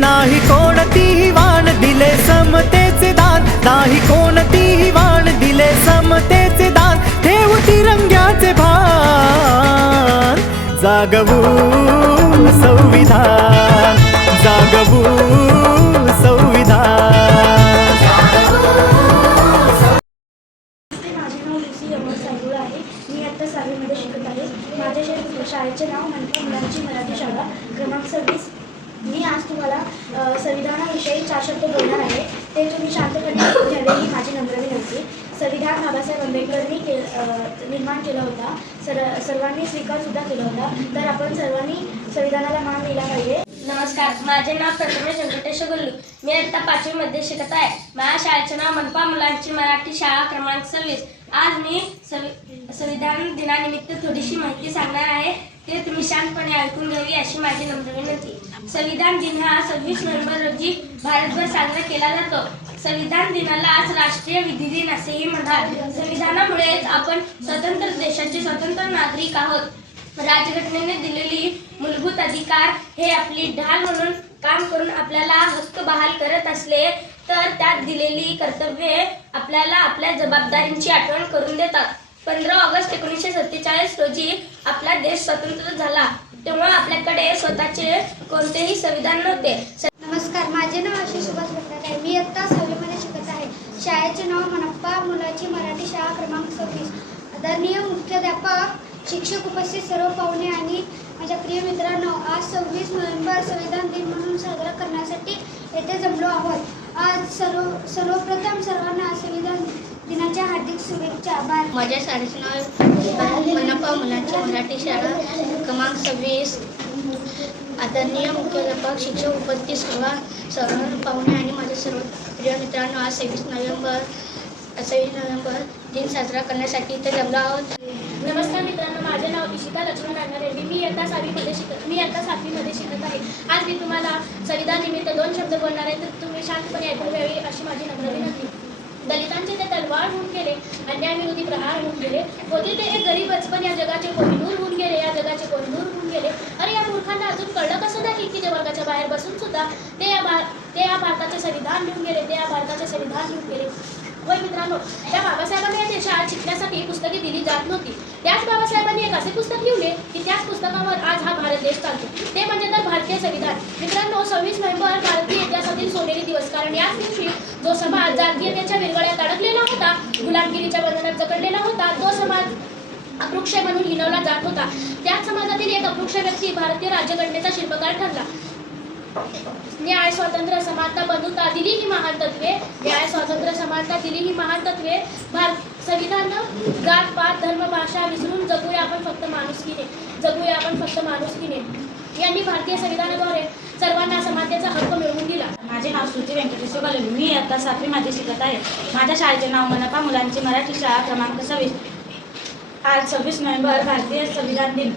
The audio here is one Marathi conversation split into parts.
नाही कोणतीही वाण दिले समतेचे दान. नाही कोणतीही वाण दिले समतेचे दान. ठेवू तिरंग्याचे भान. जागवू संविधान. जागवू संविधान. शाळेचे नाव मनपा मुलांची मराठी शाळा क्रमांक सव्वीस मी आज तुम्हाला संविधानाविषयी चार शब्द बोलणार आहे. ते तुम्ही शांतपणे ऐकून ही माझी नम्र विनंती. संविधान बाबासाहेब आंबेडकरांनी के निर्माण केला होता. सर सर्वांनी स्वीकारसुद्धा केला होता. तर आपण सर्वांनी संविधानाला मान दिला पाहिजे. नमस्कार. माझे नाव प्रथमेश व्यंकटेश गुल्लू. मी आत्ता पाचवीमध्ये शिकत आहे. माझ्या शाळेचे नाव मनपा मुलांची मराठी शाळा क्रमांक सव्वीस. आज मी संविधान दिनानिमित्त थोडीशी माहिती सांगणार आहे. ते तुम्ही शांतपणे ऐकून घ्यावी अशी माझी नम्र विनंती. संविधान दिन हा सव्वीस नोव्हेंबर रोजी भारतभर साजरा केला जातो. संविधान दिनाला आज राष्ट्रीय विधी दिन असेही म्हणतात. संविधानामुळेच आपण स्वतंत्र देशाचे स्वतंत्र नागरिक आहोत. राजघटनेने दिलेली मूलभूत अधिकार हे आपली ढाल म्हणून काम करून आपल्याला हक्क बहाल करत असले तर त्यात दिलेली कर्तव्ये आपल्याला आपल्या जबाबदारींची आठवण करून देतात. पंधरा ऑगस्ट एकोणीसशे सत्तेचाळीस रोजी आपला देश स्वतंत्र झाला. तेव्हा आपल्याकडे स्वतःचे कोणतेही संविधान नव्हते. नमस्कार माझे नाव आशिष सुभाष भट्टार आहे. मी इयत्ता सहावीमध्ये शिकत आहे. शाळेचे नाव मनप्पा मुलाची मराठी शाळा क्रमांक सव्वीस. आदरणीय मुख्याध्यापक शिक्षक उपस्थित सर्व पाहुणे आणि माझ्या प्रिय मित्रांनो आज सव्वीस नोव्हेंबर संविधान दिन म्हणून साजरा करण्यासाठी येथे जमलो आहोत. आज सर्व सर्वप्रथम सर्वांना संविधान दिनाच्या हार्दिक शुभेच्छा. भारत माझ्या शाळेचे नाव मनपा मुलांची मराठी शाळा क्रमांक सव्वीस. आदरणीय मुख्याध्यापक शिक्षक उपस्थित सर्व सर्व पाहुणे आणि माझ्या सर्व प्रिय मित्रांनो आज सव्वीस नोव्हेंबर सव्वीस नोव्हेंबर दिन साजरा करण्यासाठी इथे जमलो आहोत. नमस्कार मित्रांनो माझे नाव इशिता लक्ष्मण रेड्डी मी इयत्ता सहावीमध्ये शिकत मी इयत्ता सातवीमध्ये शिकत आहे. आज मी तुम्हाला संविधान निमित्त दोन शब्द बोलणार आहे तर तुम्ही शांतपणे ऐकून घ्यावी अशी माझी नम्र विनंती. दलितांचे ते तलवार होऊन गेले अन्यायविरोधी प्रहार होऊन गेले. होते ते एक गरीब बचपन या जगाचे कोहिनूर होऊन गेले या जगाचे कोहिनूर होऊन गेले. अरे या मूर्खांना अजून कळलं कसं नाही की ते वर्गाच्या बाहेर बसून सुद्धा ते या भार ते या भारताचे संविधान लिहून गेले ते या भारताचे संविधान लिहून गेले. होय मित्रांनो त्या बाबासाहेबांनी या शिकण्यासाठी पुस्तके दिली जात नव्हती. त्याच बाबासाहेबांनी एक असे पुस्तक लिहिले की त्याच पुस्तकावर आज हा भारत देश चालतो. ते म्हणजे तर भारतीय संविधान. मित्रांनो सव्वीस नोव्हेंबर भारतीय इतिहासातील सोनेरी दिवस. कारण याच दिवशी जो समाज जातीयतेच्या विरवळ्यात अडकलेला होता गुलामगिरीच्या बंधनात जकडलेला होता तो समाज अकृक्ष म्हणून हिनवला जात होता. त्याच समाजातील एक अकृक्ष व्यक्ती भारतीय राज्यघटनेचा शिल्पकार ठरला. न्याय स्वातंत्र्य समानता बंधुता दिली ही महान तत्वे. न्याय स्वातंत्र्य समानता दिली ही महान तत्वे. भारत संविधान गाठ पात धर्म भाषा विसरून जगूया आपण फक्त माणुसकीने. जगूया आपण फक्त माणुसकीने. यांनी भारतीय संविधानाद्वारे सर्वांना समानतेचा हक्क मिळवून दिला. माझे नाव श्रुती व्यंकटेश गोलवी मी आता माझे शिकत आहे. माझ्या शाळेचे नाव मनपा मुलांची मराठी शाळा क्रमांक सव्वीस. आज सव्वीस नोव्हेंबर भारतीय संविधान दिन.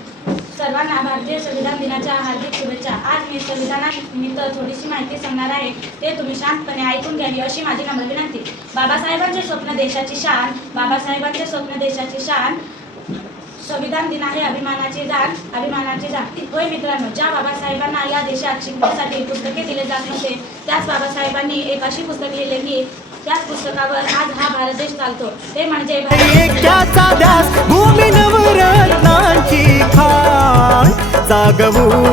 सर्वांना भारतीय संविधान दिनाच्या हार्दिक शुभेच्छा. आज मी संविधानानिमित्त थोडीशी माहिती सांगणार आहे. ते तुम्ही शांतपणे ऐकून घ्यावी अशी माझी नम्र विनंती. बाबासाहेबांचे स्वप्न देशाची शान बाबासाहेबांचे स्वप्न देशाची शान संविधान दिन आहे अभिमानाची जाण अभिमानाची जाण होय मित्रांनो ज्या बाबासाहेबांना या देशात शिकण्यासाठी पुस्तके दिले जात नव्हते त्याच बाबासाहेबांनी एक अशी पुस्तक लिहिले की त्याच पुस्तकावर आज हा भारत देश चालतो. ते म्हणजे भारत